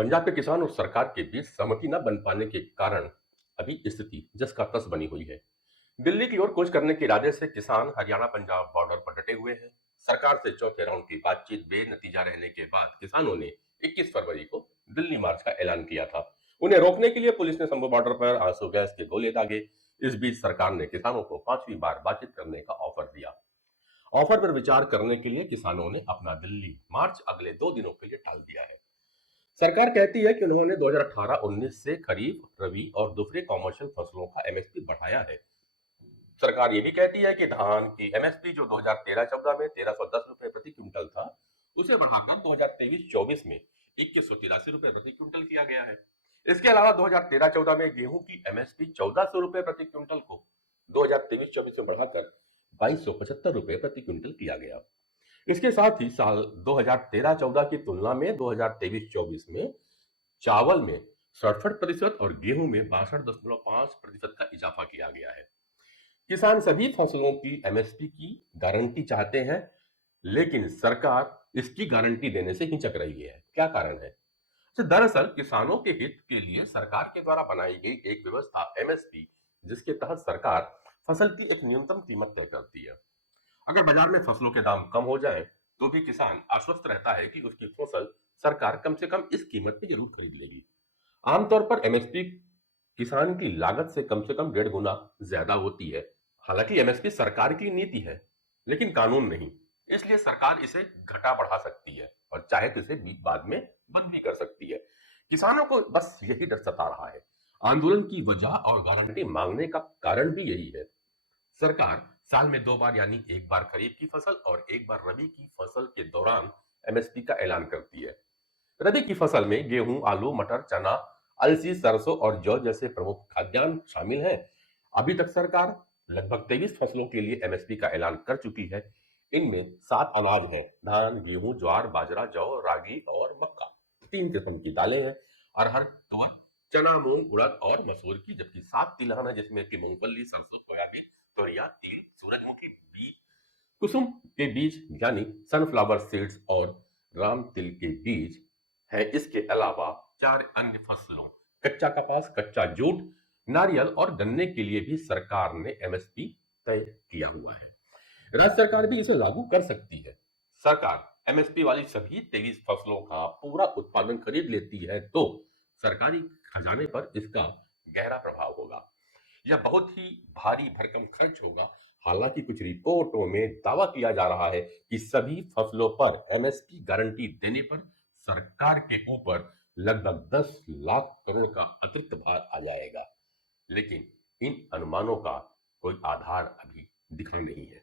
पंजाब के किसान और सरकार के बीच सहमति न बन पाने के कारण अभी स्थिति जस का तस बनी हुई है। दिल्ली की ओर कूच करने के इरादे से किसान हरियाणा पंजाब बॉर्डर पर डटे हुए हैं। सरकार से चौथे राउंड की बातचीत बेनतीजा रहने के बाद किसानों ने 21 फरवरी को दिल्ली मार्च का ऐलान किया था। उन्हें रोकने के लिए पुलिस ने संभव बॉर्डर पर आंसू गैस के गोले दागे। इस बीच सरकार ने किसानों को 5वीं बार बातचीत करने का ऑफर दिया। ऑफर पर विचार करने के लिए किसानों ने अपना दिल्ली मार्च अगले 2 दिनों के लिए टाल दिया है। सरकार कहती है कि उन्होंने 2018-19 से खरीफ, रबी और दूसरे कॉमर्शियल फसलों का एमएसपी बढ़ाया है। सरकार ये भी कहती है कि धान की एमएसपी जो 2013-14 में 1310 रुपए प्रति क्विंटल था, उसे बढ़ाकर 2023-24 में 2183 रुपए प्रति क्विंटल किया गया है। इसके अलावा 2013-14 में गेहूं की एमएसपी 1400 रुपए प्रति क्विंटल को 2023-24 में बढ़ाकर 2275 रुपए प्रति क्विंटल किया गया। इसके साथ ही साल 2013-14 की तुलना में 2023-24 में चावल में 67% और गेहूं में 62.5% का इजाफा किया गया है। किसान सभी फसलों की एमएसपी की गारंटी चाहते हैं, लेकिन सरकार इसकी गारंटी देने से हिचक रही है। क्या कारण है? तो दरअसल किसानों के हित के लिए सरकार के द्वारा बनाई गई एक व्यवस्था एमएसपी, जिसके तहत सरकार फसल की एक न्यूनतम कीमत तय करती है। अगर बाजार में फसलों के दाम कम हो जाएं, तो भी किसान आश्वस्त रहता है कि उसकी फसल सरकार कम से कम इस कीमत पे जरूर खरीद लेगी। आमतौर पर एमएसपी किसान की लागत से कम 1.5 गुना ज्यादा होती है। हालांकि एमएसपी सरकार की नीति है, लेकिन कानून नहीं, इसलिए सरकार इसे घटा बढ़ा सकती है और चाहे तो इसे बाद में बंद भी कर सकती है। किसानों को बस यही डर सता रहा है। आंदोलन की वजह और गारंटी मांगने का कारण भी यही है। सरकार साल में 2 बार यानी एक बार खरीफ की फसल और एक बार रबी की फसल के दौरान एमएसपी का ऐलान करती है। रबी की फसल में गेहूं, आलू, मटर, चना, अलसी, सरसों और जौ जैसे प्रमुख खाद्यान्न शामिल हैं। अभी तक सरकार लगभग 23 फसलों के लिए एमएसपी का ऐलान कर चुकी है। इनमें 7 अनाज हैं: धान, गेहूं, ज्वार, बाजरा, जौ, रागी और मक्का। 3 किस्म की दालें हैं: अरहर, तुअर, चना, मूंग, उड़द और मसूर की, जबकि 7 तिलहन है जिसमें कि मूंगफली, सरसों, सोयाबीन, तोरिया, तिल, सूरजमुखी बीज, कुसुम के बीज यानी सनफ्लावर सीड्स और राम तिल के बीज है। इसके अलावा 4 अन्य फसलों कच्चा कपास, कच्चा जूट, नारियल और गन्ने के लिए भी सरकार ने एमएसपी तय किया हुआ है। राज्य सरकार भी इसे लागू कर सकती है। सरकार एमएसपी वाली सभी 23 फसलों का पूरा उत्पादन खरीद लेती है तो सरकारी खजाने पर इसका गहरा प्रभाव होगा। यह बहुत ही भारी भरकम खर्च होगा। हालांकि कुछ रिपोर्टों में दावा किया जा रहा है कि सभी फसलों पर एमएसपी गारंटी देने पर सरकार के ऊपर लगभग 10 लाख करोड़ का अतिरिक्त भार आ जाएगा, लेकिन इन अनुमानों का कोई आधार अभी दिखा नहीं है।